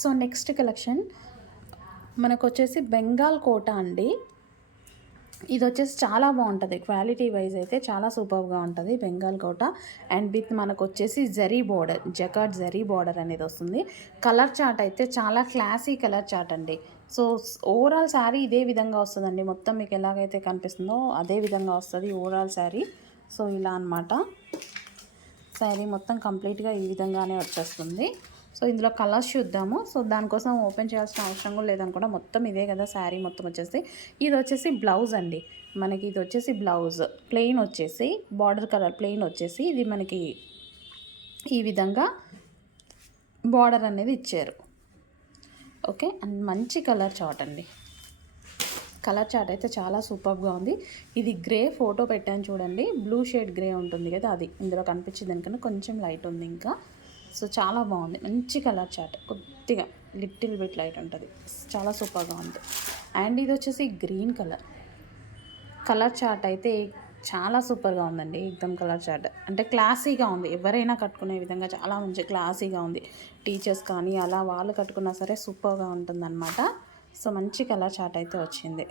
So next collection మనకు వచ్చేసి బెంగాల్ కోట అండి. ఇది వచ్చేసి చాలా బాగుంటుంది, క్వాలిటీ వైజ్ అయితే చాలా సూపర్గా ఉంటుంది బెంగాల్ కోట. అండ్ విత్ మనకు వచ్చేసి zari border, jacquard zari border అనేది వస్తుంది. కలర్ చార్ట్ అయితే చాలా క్లాసీ కలర్ చార్ట్ అండి. సో ఓవరాల్ శారీ ఇదే విధంగా వస్తుందండి, మొత్తం మీకు ఎలాగైతే కనిపిస్తుందో అదే విధంగా వస్తుంది ఓవరాల్ శారీ. సో ఇలా అనమాట శారీ మొత్తం కంప్లీట్గా ఈ విధంగానే వచ్చేస్తుంది. సో ఇందులో కలర్స్ చూద్దాము. సో దానికోసం ఓపెన్ చేయాల్సిన అవసరం కూడా లేదనుకుంటా, మొత్తం ఇదే కదా శారీ మొత్తం వచ్చేసి. ఇది వచ్చేసి బ్లౌజ్ అండి మనకి, ఇది వచ్చేసి బ్లౌజ్ ప్లెయిన్ వచ్చేసి బార్డర్ కలర్ ప్లెయిన్ వచ్చేసి ఇది మనకి ఈ విధంగా బార్డర్ అనేది ఇచ్చారు. ఓకే, అండ్ మంచి కలర్ చార్ట్ అండి. కలర్ చార్ట్ అయితే చాలా సూపర్గా ఉంది. ఇది గ్రే ఫోటో పెట్టాను చూడండి, బ్లూ షేడ్ గ్రే ఉంటుంది కదా, అది ఇందులో కనిపించింది దానికన్నా కొంచెం లైట్ ఉంది ఇంకా. సో చాలా బాగుంది, మంచి కలర్ చార్ట్, కొద్దిగా లిటిల్ బిట్ లైట్ ఉంటుంది, చాలా సూపర్గా ఉంది. అండ్ ఇది వచ్చేసి గ్రీన్ కలర్. కలర్ చార్ట్ అయితే చాలా సూపర్గా ఉందండి, ఎగ్దమ్ కలర్ చార్ట్ అంటే క్లాసీగా ఉంది, ఎవరైనా కట్టుకునే విధంగా చాలా మంచి క్లాసీగా ఉంది. టీచర్స్ కానీ అలా వాళ్ళు కట్టుకున్నా సరే సూపర్గా ఉంటుందన్నమాట. సో మంచి కలర్ చార్ట్ అయితే వచ్చింది.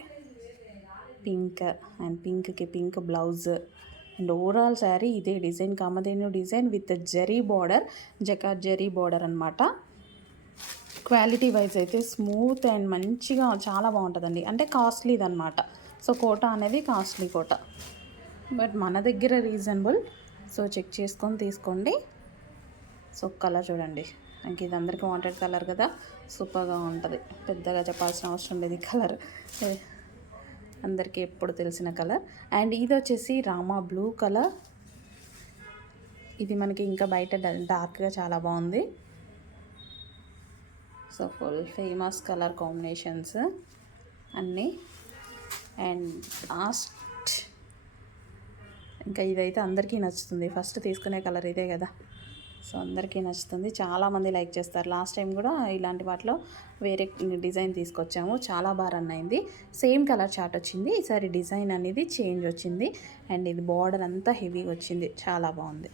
పింక్ అండ్ పింక్కి pink blouse and overall sari ఇదే design, Kamadhenu design with zari border, jacquard zari border అనమాట. క్వాలిటీ వైజ్ అయితే స్మూత్ అండ్ మంచిగా చాలా బాగుంటుందండి, అంటే కాస్ట్లీది అనమాట. సో కోట అనేది కాస్ట్లీ కోట, బట్ మన దగ్గర రీజనబుల్. సో చెక్ చేసుకొని తీసుకోండి. సో కలర్ చూడండి, ఇంక ఇది అందరికీ వాంటెడ్ కలర్ కదా, సూపర్గా ఉంటుంది, పెద్దగా చెప్పాల్సిన అవసరం లేదు. ఈ కలర్ అందరికీ ఎప్పుడు తెలిసిన కలర్. అండ్ ఇది వచ్చేసి రామా బ్లూ కలర్. ఇది మనకి ఇంకా బయట డార్క్గా చాలా బాగుంది. So full famous colour combinations అన్నీ. అండ్ లాస్ట్ ఇంకా ఇదైతే అందరికీ నచ్చుతుంది, ఫస్ట్ తీసుకునే కలర్ ఇదే కదా, సో అందరికీ నచ్చుతుంది, చాలామంది లైక్ చేస్తారు. లాస్ట్ టైం కూడా ఇలాంటి వాటిలో వేరే డిజైన్ తీసుకొచ్చాము, చాలా బాగా రన్ అయింది. సేమ్ కలర్ చార్ట్ వచ్చింది, ఈసారి డిజైన్ అనేది చేంజ్ వచ్చింది. అండ్ ఇది బార్డర్ అంతా హెవీగా వచ్చింది, చాలా బాగుంది.